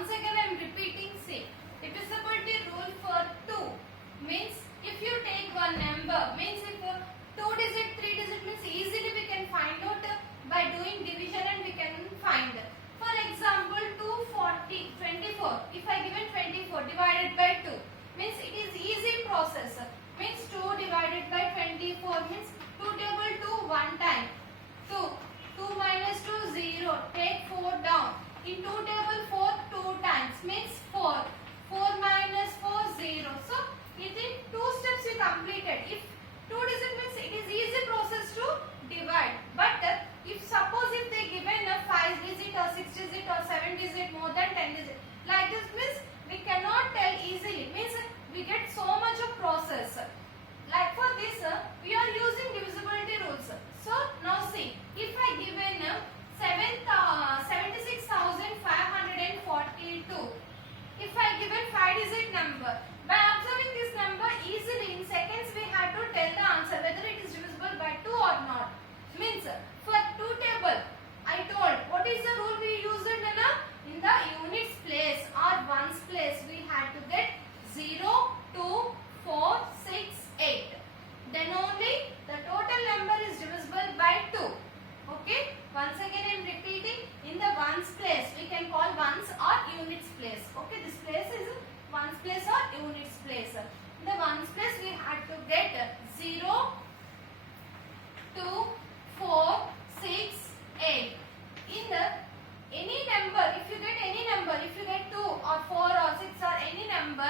once again I am repeating, see, divisibility rule for 2 means if you take one number, means if 2 digit, 3 digit means easily we can find out by doing division and we can find. For example, 24, if I given 24 divided by 2 means it is easy process, means 2 divided by 24 means 2 table 2 one time, 2 minus 2 0, take 4 down, in 2 table 4 2 times means 4 minus 4 0. So within 2 steps we completed. If 2 digit means it is easy process to divide, but if suppose if they given a 5 digit or 6 digit or 7 digit more than 10 digit, like this means we cannot tell easily, means we get so much of process. Like for this we are using divisibility rules. So now see, if I given 76,542, if I given 5 digit number, by observing this number easily in seconds we have to tell the answer whether it is divisible by 2 or not. Means for 2 table I told what is the rule we used in the units place or ones place, we had to get 0, 2, 4, 6, 8. Then only the total number is divisible by 2. Okay, once again I am repeating, in the ones place we can call ones or units place. Okay, this place is ones place or units place. In the ones place we had to get 0, 2, 4, 6, 8. In the any number, if you get any number, if you get 2 or 4 or 6 or any number,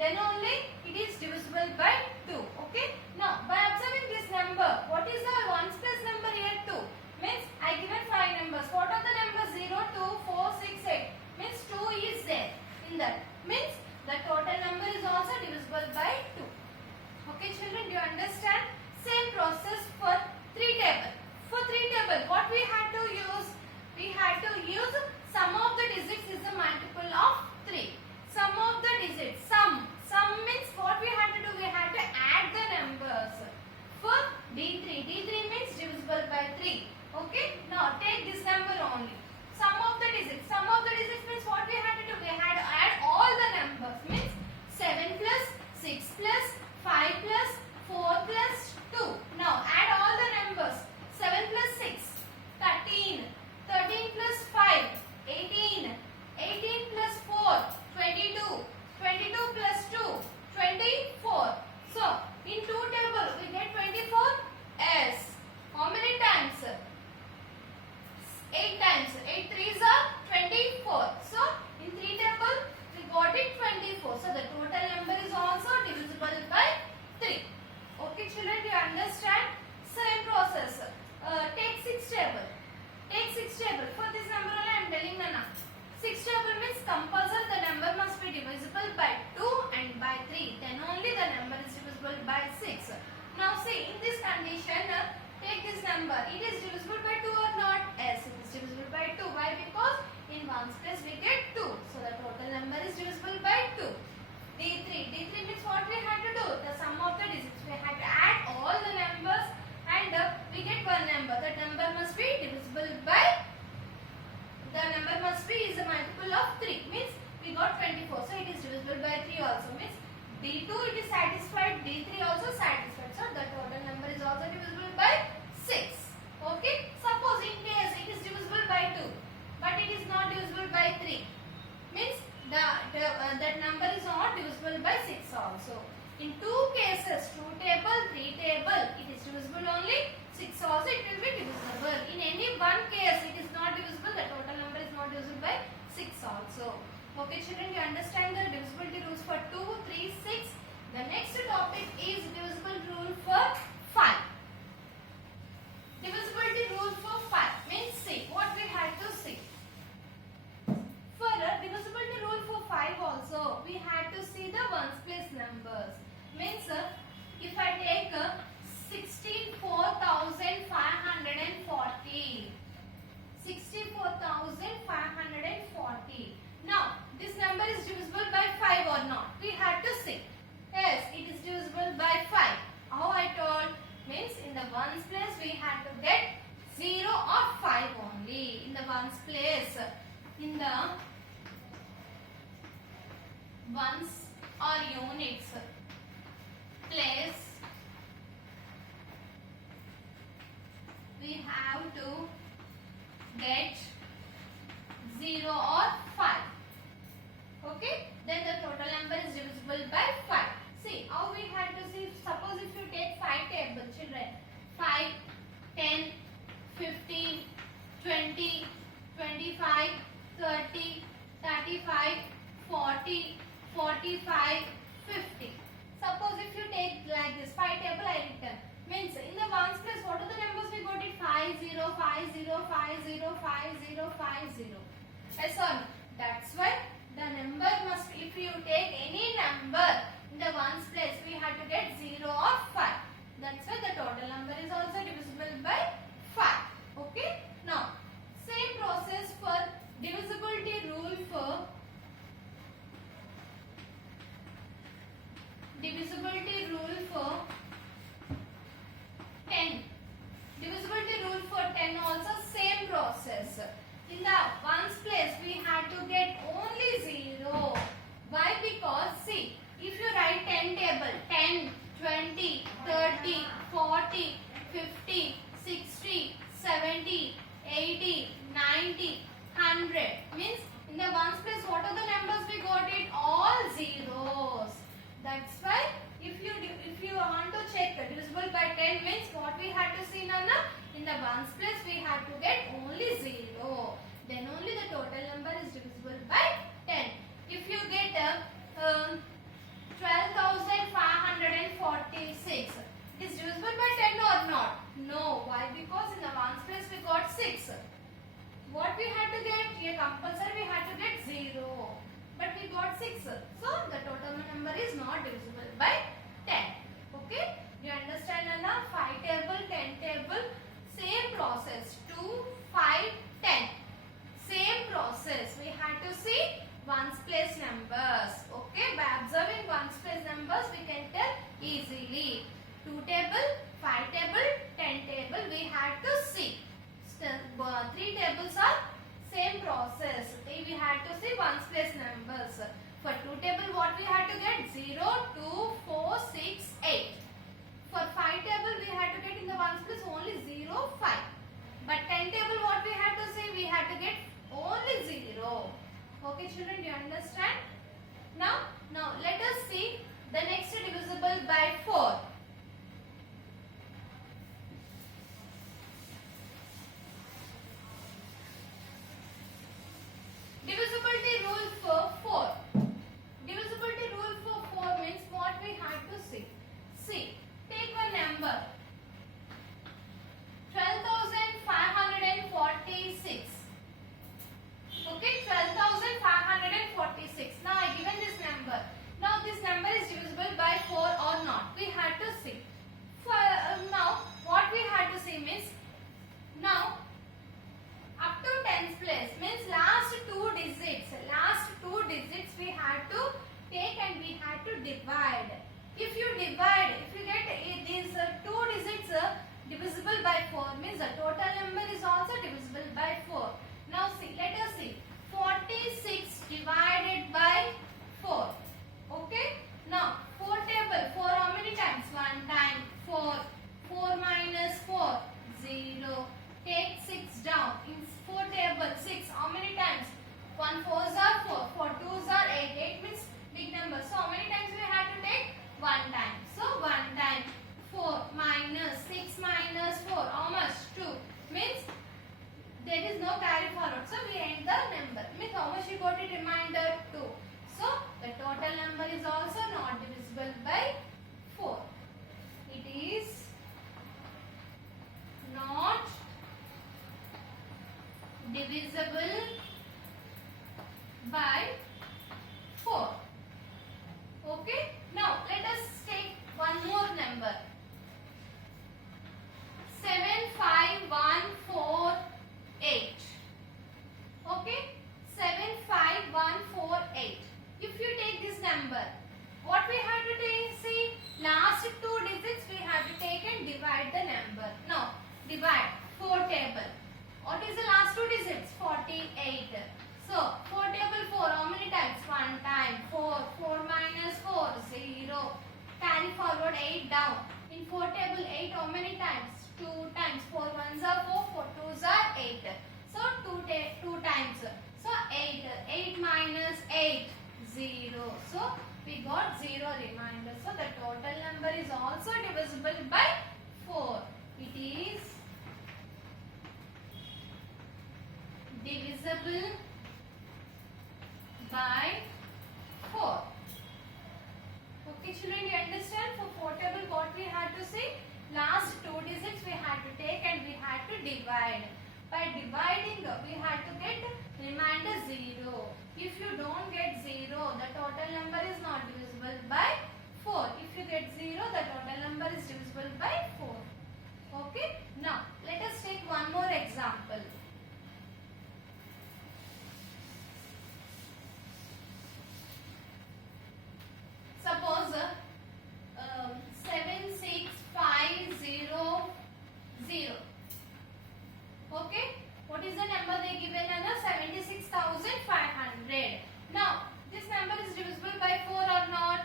then only it is divisible by 2. Okay. Now by observing this number, what is the ones place number here? 2. Means I given 5 numbers. What are the numbers? 0, 2, 4, 6, 8. Means 2 is there in that. Means the total number is also divisible by 2. Okay children, do you understand? Same process for 3 table. For 3 table, what we had to use? We had to use sum of the digits is a multiple of 3. Sum of the digits. Sum means what we had to do? We had to add the numbers. For D3 means divisible by 3. Okay. Now take this number only. Sum of the digits. Sum of the digits means what we had to do? We had to add all the numbers. Means 7 plus 6 plus 5 plus 4 plus 2. Now add all the numbers. 7 plus 6, 13. 13 plus 5, 18. 18 plus 4, 22. 22 plus 2, 24. So in 2 table we get 24 s. How many times? 8 times. 8 3s are 24. So in 3 table we got it 24. So the total number is also divisible by 3. Okay children, do you understand? Same process. Take 6 table. Take 6 table. For this number only I am telling now. 6 table means compulsory the number must be divisible by 2 and by 3. Then only the number is divisible by 6. Now see, in this condition, take this number. It is divisible by 2 or not? Yes, it is divisible by 2. Why? Because in ones place we get 2. So the total number is divisible by 2. D3 means what we had to do? The sum of the digits. We had to add all the numbers and we get one number. That number must be divisible by, the number must be is a multiple of 3. Means we got 24. So it is divisible by 3 also. Means D2 it is satisfied, D3 also satisfied. So the total number is also divisible by 6. Okay. Suppose in case it is divisible by 2 but it is not divisible by 3. Means that number is not divisible by 6 also. In 2 cases, 2 table, 3 table, it is divisible only. 6 also it will be divisible. In any one case it is not divisible, the total number is not divisible by 6 also. Okay children, you understand the divisibility rules for 2, 3, 6. The next topic is divisibility rule for 5. Divisibility rule for 5 means see what we had to see. For divisibility rule for 5 also we had to see the ones place numbers. Means if I take 64,540. 64,540. Now this number is divisible by 5 or not? We had to see. Yes, it is divisible by 5. How I told? Means in the ones place we had to get 0 or 5 only. In the ones place. In the ones or units place, we have to get 0 or 5. Okay, then the total number is divisible by 5. See how we had to see. Suppose if you take 5 tables, children, 5, 10, 15, 20, 25, 30, 35, 40, 45, 50. Suppose if you take like this 5 table I written, means in the ones place what are the numbers we got it? 5 0 5 0 5 0 5 0 5 0. Yes or no? That's why the number must, if you take any number in the ones place, we have to get 0 or 5. That's why the total number is also divisible by 5. Okay. Now, same process for divisibility rule for divisibility rule for 10. Divisibility rule for 10 also same process. In the ones place we had to get only 0. Why? Because see, if you write 10 table, 10, 20, 30, 40, 50, 60, 70, 80, 90, 100. Means in the ones place what are the numbers we got it? All zeros. That's why if you want to check divisible by 10 means what we had to see, Nana? In the ones place we have to get only 0. Then only the total number is divisible by 10. If you get 12,546, it is divisible by 10 or not? No. Why? Because in the ones place we got 6. What we had to get? Here compulsory we had to get 0. But we got 6. So the total number is not divisible by 10. Okay? You understand, Anna? 5 table, 10 table, same process. 2, 5, 10. Same process. We had to see ones place numbers. Okay? By observing ones place numbers, we can tell easily. 2 table, 5 table, 10 table, we had to see. 3 tables are same process. We had to see ones place numbers. For 2 table, what we had to get? 0, 2, 4, 6, 8. For 5 table, we had to get in the ones place only 0, 5. But 10 table, what we had to see? We had to get only 0. Okay, children, do you understand? Now let us see the next divisible by 4. Divisibility rule for 4. Divisibility rule for 4 means what we had to see. See, take one number. 12,546. Okay, 12,546. Now I given this number. Now this number is divisible by 4 or not. We had to see. For now, what we had to see means, now up to 10th place means last 2 digits. Last 2 digits we had to take and we had to divide. If you divide, if you get these 2 digits divisible by 4 means the total number is also divisible by 4. Now see, let us see. 46 divided by 4. Okay. Now 4 table. 4 how many times? 1 time. 4. 4 minus 4. 0. Take 6 down. In 4 table. 6 how many times? 1 4s are 4. 4 2s are 8. 8 means big number. So how many times we have to take? 1 time. So 1 time. 4 minus 6 minus 4. How much? 2. Means there is no carry forward. So we end the number. Means how much you got it? Remainder 2. So the total number is also not divisible by 4. It is not divisible by 4. Okay. Now let us take one more number. 75148. Okay. 75148. If you take this number, what we have to take? See, last 2 digits we have to take and divide the number. Now divide 4 table. What is the last 2 digits? 48. So 4 table 4, how many times? 1 time. 4. 4 minus 4, 0. Carry forward 8 down. In 4 table 8, how many times? 2 times. 4 ones are 4, 4 twos are 8. So 2 times. So 8. 8 minus 8, 0. So we got 0 remainder. So the total number is also divisible by 4. It is divisible by 4. Okay children, you understand? For 4 table what we had to say? Last 2 digits we had to take and we had to divide. By dividing we had to get remainder 0. If you don't get 0, the total number is not divisible by 4. If you get 0, the total number is divisible by 4. Okay. Now let us take one more example. Suppose 76500. Okay. What is the number they given? 76,500. Now this number is divisible by 4 or not?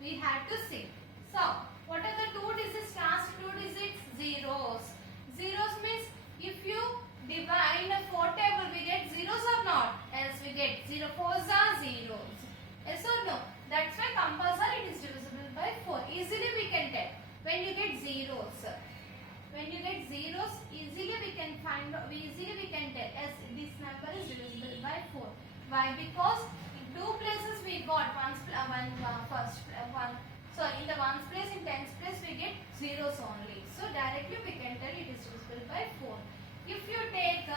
We had to see. So what are the 2 digits? Last 2 digits? Zeros. Zeros means if you divide in a 4 table we get zeros or not? Else we get 0 4s are zeros. Yes or no? That's why compulsory it is divisible by 4. Easily we can tell. When you get zeros, easily we can find. Easily we can tell as this number is divisible by 4. Why? Because in 2 places we got So in the ones place, in tens place we get zeros only. So directly we can tell it is divisible by 4. If you take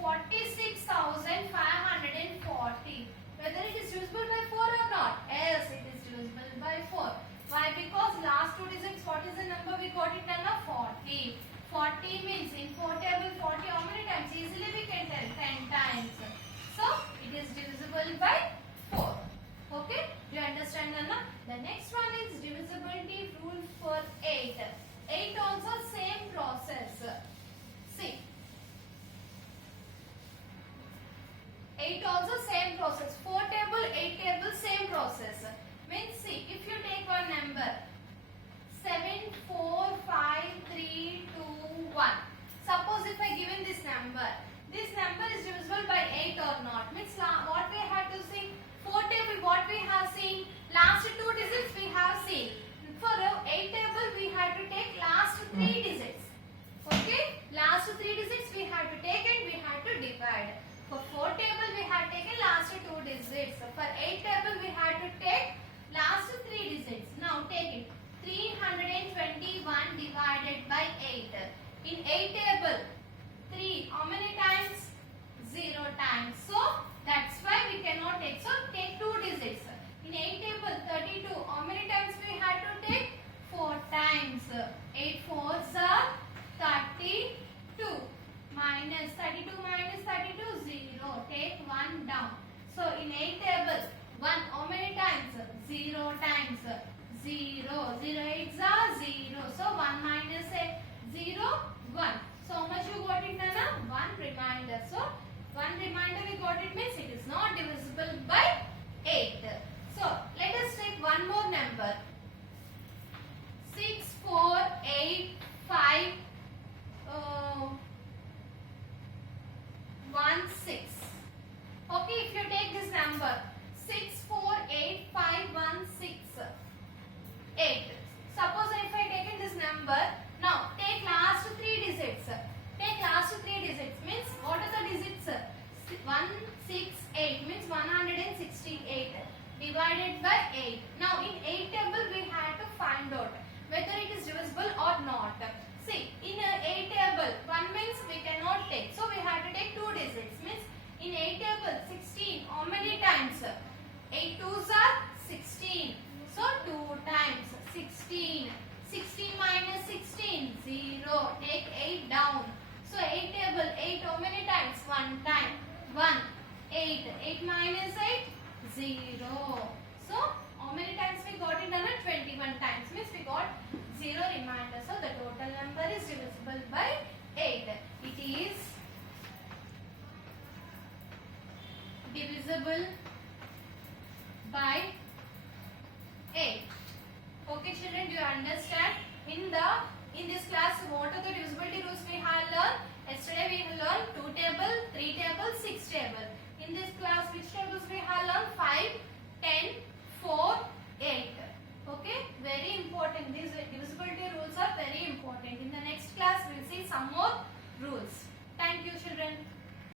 46,540, whether it is divisible by 4 or not? Else it is divisible by 4. Why? Because last 2 digits, what is the number we got it? 40. 40 means in 4 table 40 how many times? Easily we can tell 10 times. So it is divisible by 4. Okay? Do you understand, Anna? The next one is divisibility rule for 8. 8 also same process. See. 8 also same process. 4 table, 8 table, same process. Means see, if you take one number 7, 4, 5, 3, 2, 1. Suppose if I given this number is divisible by 8 or not. Means what we have to see? 4 table what we have seen? Last 2 digits we have seen. For 8 table we have to take last 3 digits. Okay? Last 3 digits we have to take and we have to divide. For 4 table we have taken last 2 digits. For 8 table we have to take last 3 digits. Now take it. 321 divided by 8. In 8 table, 3 how many times? 0 times. So that's why we cannot take. So take 2 digits. In 8 table, 32 how many times we had to take? 4 times. 8 4s are 32. Minus 32 minus 32, 0. Take 1 down. So in 8 table, 1 how many times? 0 times. 0. 0 8s are 0. So 1 minus 8, 0, 1. So how much you got it, Nana? 1 remainder. So 1 remainder we got it means it is not divisible by 8. So let us take one more number. 6, 4, 8, 5, 1, 6. Okay, if you take this number 6, 4, 8, 5, 1, 6, 8. Suppose if I taken this number, now take last 3 digits. Take last 3 digits means what are the digits? 168 means 168 divided by 8. Now in 8 table we have to find out whether it is divisible or not. See, in 8 table 1 means we cannot take. So we have to take 2 digits means in 8 table 16 how many times? 8 2s are 16. So 2 times 16. 16 minus 16, 0. Take 8 down. So 8 table, 8 how many times? 1 time. 1. 8. 8 minus 8, 0. So how many times we got it? 21 times. Means we got 0 remainder. So the total number is divisible by 8. It is divisible by 8. Okay children, do you understand? In this class, what are the divisibility rules we have learned? Yesterday we have learned 2 table, 3 table, 6 table. In this class, which tables we have learned? 5, 10, 4, 8. Okay, very important. These divisibility rules are very important. In the next class, we will see some more rules. Thank you children.